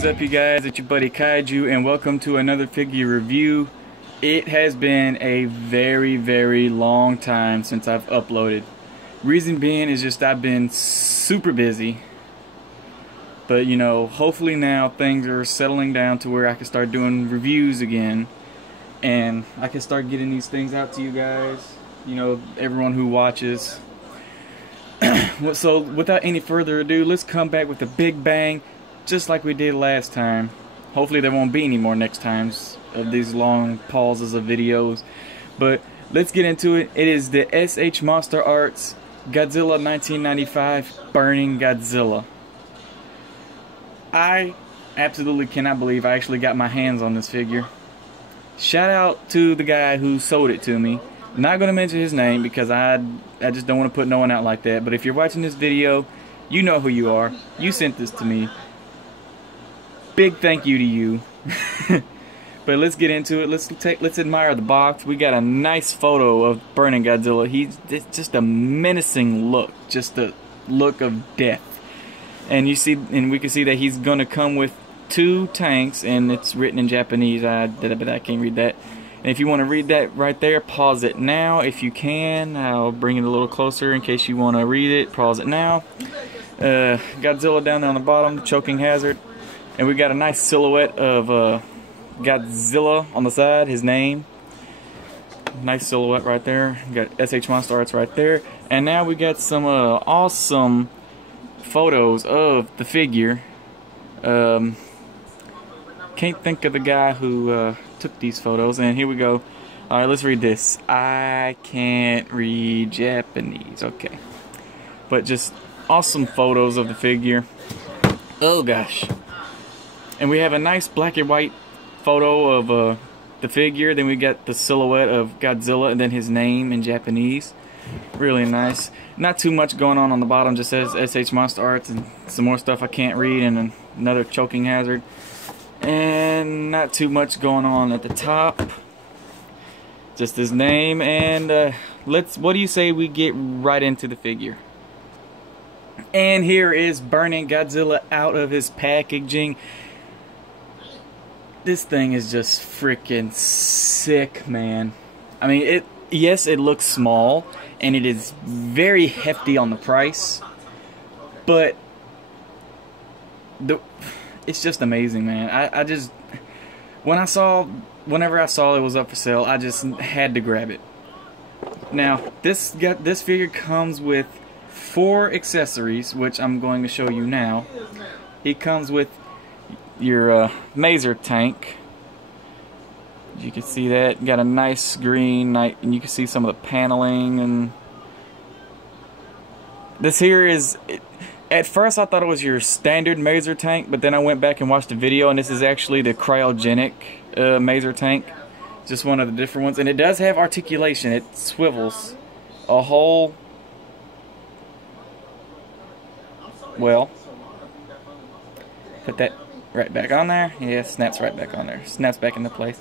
is up, you guys? It's your buddy Kaiju, and welcome to another figure review. It has been a very long time since I've uploaded. Reason being is just I've been super busy. But you know, hopefully now things are settling down to where I can start doing reviews again. And I can start getting these things out to you guys. You know, everyone who watches. So without any further ado, let's come back with a big bang, just like we did last time. Hopefully there won't be any more next times of these long pauses of videos. But let's get into it. It is the MonsterArts Godzilla 1995 Burning Godzilla. I absolutely cannot believe I actually got my hands on this figure. Shout out to the guy who sold it to me. Not going to mention his name because I just don't want to put no one out like that. But if you're watching this video, you know who you are. You sent this to me. Big thank you to you. But let's get into it. Let's admire the box. We got a nice photo of Burning Godzilla. It's just a menacing look, just a look of death. And we can see that he's going to come with 2 tanks, and it's written in Japanese. I can't read that. And if you want to read that right there, pause it now if you can. I'll bring it a little closer in case you want to read it. Pause it now. Godzilla down there on the bottom, choking hazard. And we got a nice silhouette of Godzilla on the side, his name. Nice silhouette right there. Got MonsterArts right there. And now we got some awesome photos of the figure. Can't think of the guy who took these photos, and here we go. Alright, let's read this. I can't read Japanese. Okay. But just awesome photos of the figure. Oh gosh. And we have a nice black and white photo of the figure. Then we got the silhouette of Godzilla and then his name in Japanese. Really nice. Not too much going on the bottom. Just says MonsterArts and some more stuff I can't read and another choking hazard. And not too much going on at the top. Just his name. And what do you say we get right into the figure? And here is Burning Godzilla out of his packaging. This thing is just freaking sick, man. I mean, yes, it looks small and it is very hefty on the price, but it's just amazing, man. Whenever I saw it was up for sale, I just had to grab it. Now, this figure comes with 4 accessories, which I'm going to show you now. It comes with your maser tank. You can see that. Got a nice green, and you can see some of the paneling. And this here is... At first I thought it was your standard maser tank, but then I went back and watched the video, and this is actually the cryogenic maser tank. Just one of the different ones. And it does have articulation. It swivels a whole... Well, put that right back on there. Yeah, snaps right back on there. Snaps back into place.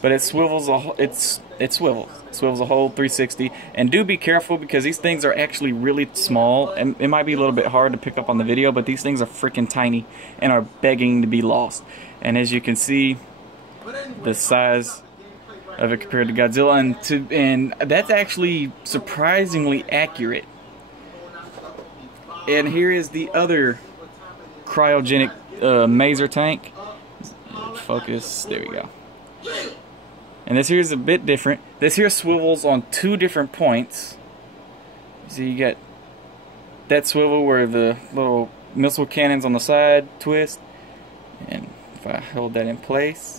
But it swivels it swivels a whole 360. And do be careful because these things are actually really small, and it might be a little bit hard to pick up on the video, but these things are freaking tiny and are begging to be lost. And as you can see, the size of it compared to Godzilla, and that's actually surprisingly accurate. And here is the other cryogenic maser tank. Focus, there we go. And this here is a bit different. This here swivels on 2 different points. So you got that swivel where the little missile cannons on the side twist. And if I hold that in place.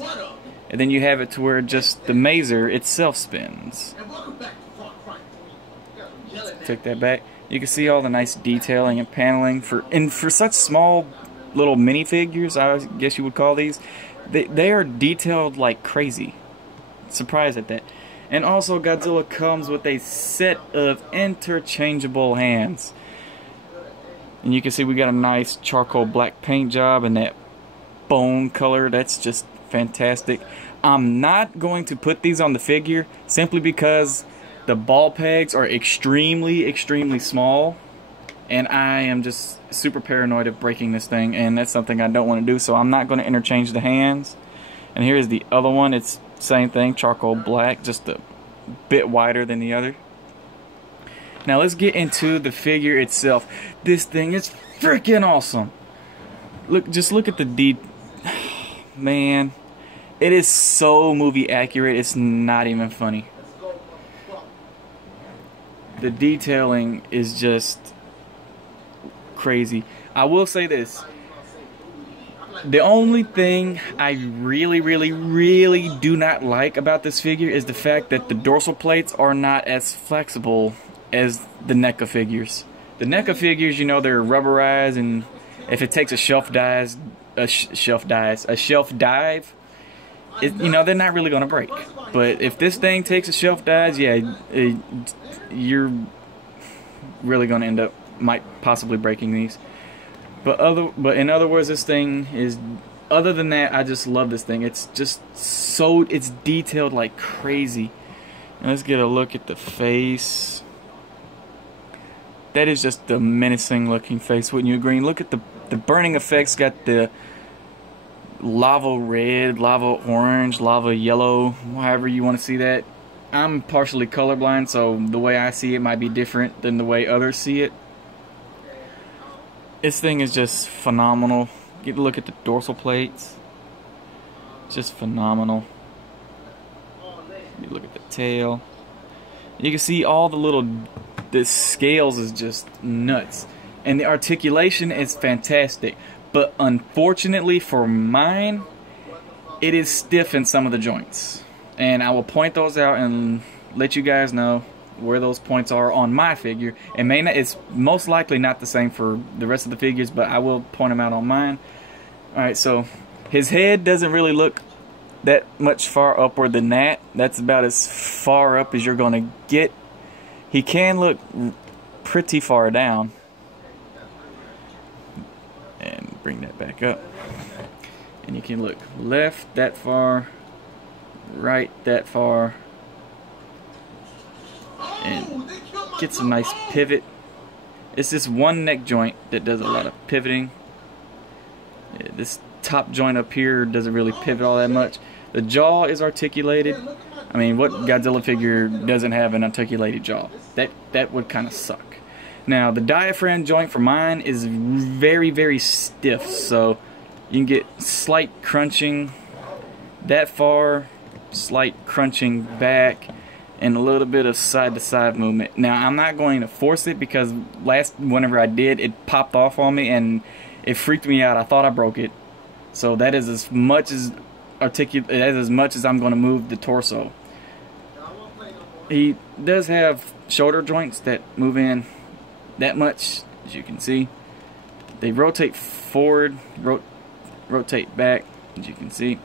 And then you have it to where just the maser itself spins. Take that back. You can see all the nice detailing and paneling for such small little minifigures, I guess you would call these. They are detailed like crazy. Surprised at that. And also Godzilla comes with a set of interchangeable hands. And you can see we got a nice charcoal black paint job and that bone color. That's just fantastic. I'm not going to put these on the figure simply because the ball pegs are extremely small. and I am just super paranoid of breaking this thing, and that's something I don't want to do, so I'm not going to interchange the hands. And here's the other one. It's same thing, charcoal black, just a bit wider than the other. Now let's get into the figure itself. This thing is freaking awesome. Look, just look at the man, it is so movie accurate, it's not even funny. The detailing is just crazy. I will say this. The only thing I really do not like about this figure is the fact that the dorsal plates are not as flexible as the NECA figures. The NECA figures, you know, they're rubberized, and if it takes a shelf dive, you know, they're not really gonna break. But if this thing takes a shelf dive, yeah, you're really gonna end up possibly breaking these. But in other words, this thing is, other than that, I just love this thing. It's just so, it's detailed like crazy. And let's get a look at the face. That is just a menacing looking face, wouldn't you agree? Look at the burning effects. Got the lava red, lava orange, lava yellow, however you want to see that. I'm partially colorblind, so the way I see it might be different than the way others see it. This thing is just phenomenal. Get a look at the dorsal plates. Just phenomenal. You look at the tail. You can see all the scales is just nuts. And the articulation is fantastic. But unfortunately for mine, it is stiff in some of the joints. And I will point those out and let you guys know where those points are on my figure. It's most likely not the same for the rest of the figures, but I will point them out on mine. Alright, so his head doesn't really look that much far upward than that. That's about as far up as you're going to get. He can look pretty far down. And bring that back up. And you can look left that far, right that far, and get some nice pivot. It's this one neck joint that does a lot of pivoting. Yeah, this top joint up here doesn't really pivot all that much. The jaw is articulated. I mean, what Godzilla figure doesn't have an articulated jaw? That would kind of suck. Now, the diaphragm joint for mine is very stiff, so you can get slight crunching that far, slight crunching back, and a little bit of side-to-side movement. Now, I'm not going to force it because whenever I did, it popped off on me and it freaked me out. I thought I broke it. So that is as much as I'm going to move the torso. He does have shoulder joints that move in that much, as you can see. They rotate forward, rotate back, as you can see.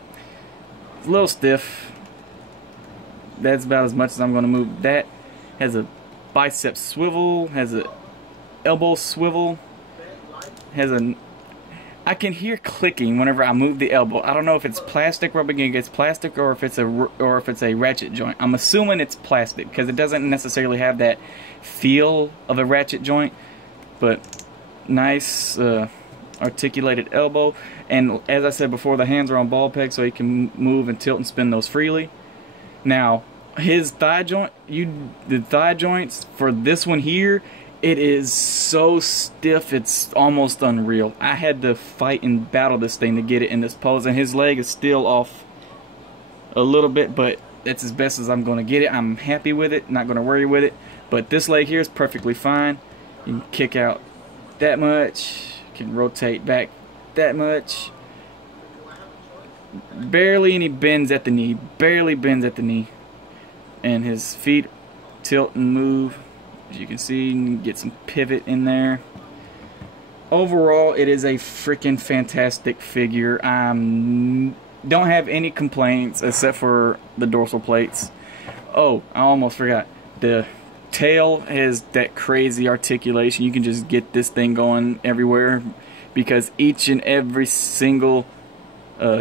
It's a little stiff. That's about as much as I'm going to move that. Has a bicep swivel, has a elbow swivel, I can hear clicking whenever I move the elbow. I don't know if it's plastic rubbing against plastic or if it's a ratchet joint. I'm assuming it's plastic because it doesn't necessarily have that feel of a ratchet joint. But nice articulated elbow, and as I said before, the hands are on ball pegs so he can move and tilt and spin those freely. Now, his thigh joint, the thigh joints for this one here, it is so stiff, it's almost unreal. I had to fight and battle this thing to get it in this pose, and his leg is still off a little bit, but that's as best as I'm going to get it. I'm happy with it, not going to worry with it. But this leg here is perfectly fine. You can kick out that much, can rotate back that much. Barely any bends at the knee, barely bends at the knee. And his feet tilt and move. As you can see, you can get some pivot in there. Overall, it is a freaking fantastic figure. Don't have any complaints except for the dorsal plates. Oh, I almost forgot. The tail has that crazy articulation. You can just get this thing going everywhere because each and every single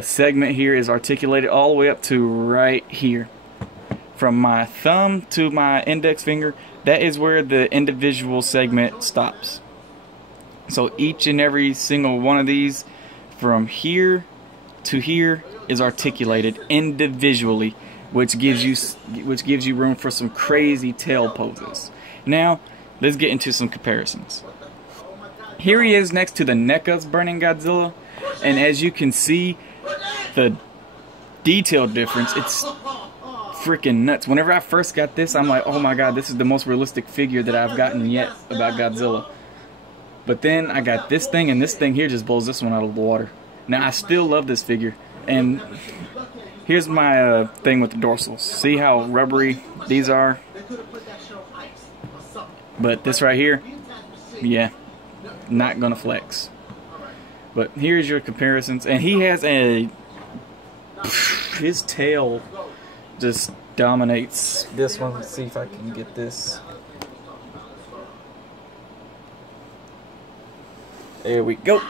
segment here is articulated all the way up to right here. From my thumb to my index finger, that is where the individual segment stops. So each and every single one of these from here to here is articulated individually, which gives you room for some crazy tail poses. Now, let's get into some comparisons. Here he is next to the NECA's Burning Godzilla, and as you can see, the detail difference, it's freaking nuts. Whenever I first got this, I'm like, oh my god, this is the most realistic figure that I've gotten yet about Godzilla. But then I got this thing, and this thing here just blows this one out of the water. Now, I still love this figure, and here's my thing with the dorsals. See how rubbery these are? But this right here, yeah, not gonna flex. But here's your comparisons, and he has his tail just dominates this one. Let's see if I can get this. There we go.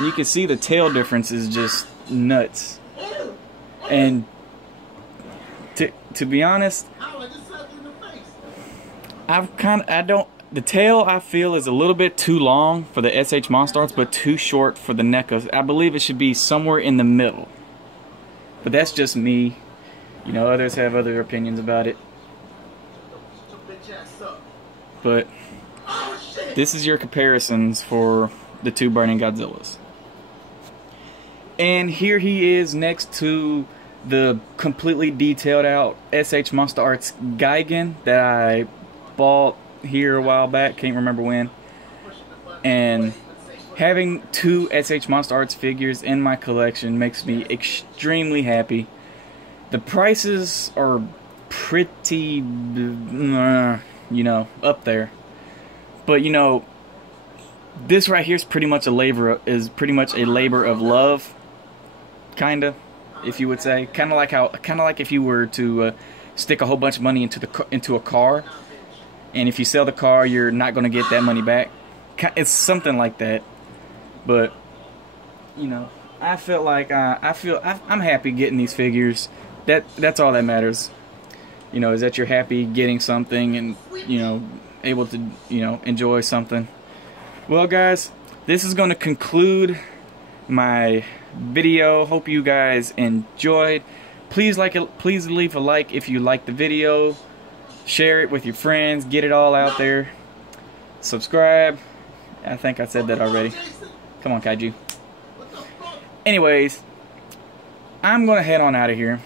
You can see the tail difference is just nuts. And to be honest, the tail I feel is a little bit too long for the SH MonsterArts, but too short for the NECA. I believe it should be somewhere in the middle. But that's just me. You know, others have other opinions about it. But this is your comparisons for the two Burning Godzillas. And here he is next to the completely detailed out SH MonsterArts Gigan that I bought here a while back, can't remember when. And having two SH MonsterArts figures in my collection makes me extremely happy. The prices are pretty, you know, up there. But you know, this right here is pretty much a labor of love, kinda, if you would say. Kinda like if you were to stick a whole bunch of money into a car, and if you sell the car, you're not gonna get that money back. It's something like that. But you know, I felt like I'm happy getting these figures. That's all that matters. You know, is that you're happy getting something and, you know, able to, you know, enjoy something. Well, guys, this is going to conclude my video. Hope you guys enjoyed. Please leave a like if you liked the video. Share it with your friends. Get it all out there. Subscribe. I think I said that already. Come on, Kaiju. Anyways, I'm going to head on out of here.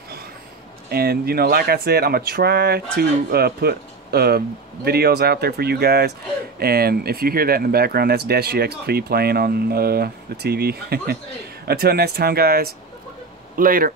And, you know, like I said, I'm going to try to put videos out there for you guys. And if you hear that in the background, that's Dash XP playing on the TV. Until next time, guys, later.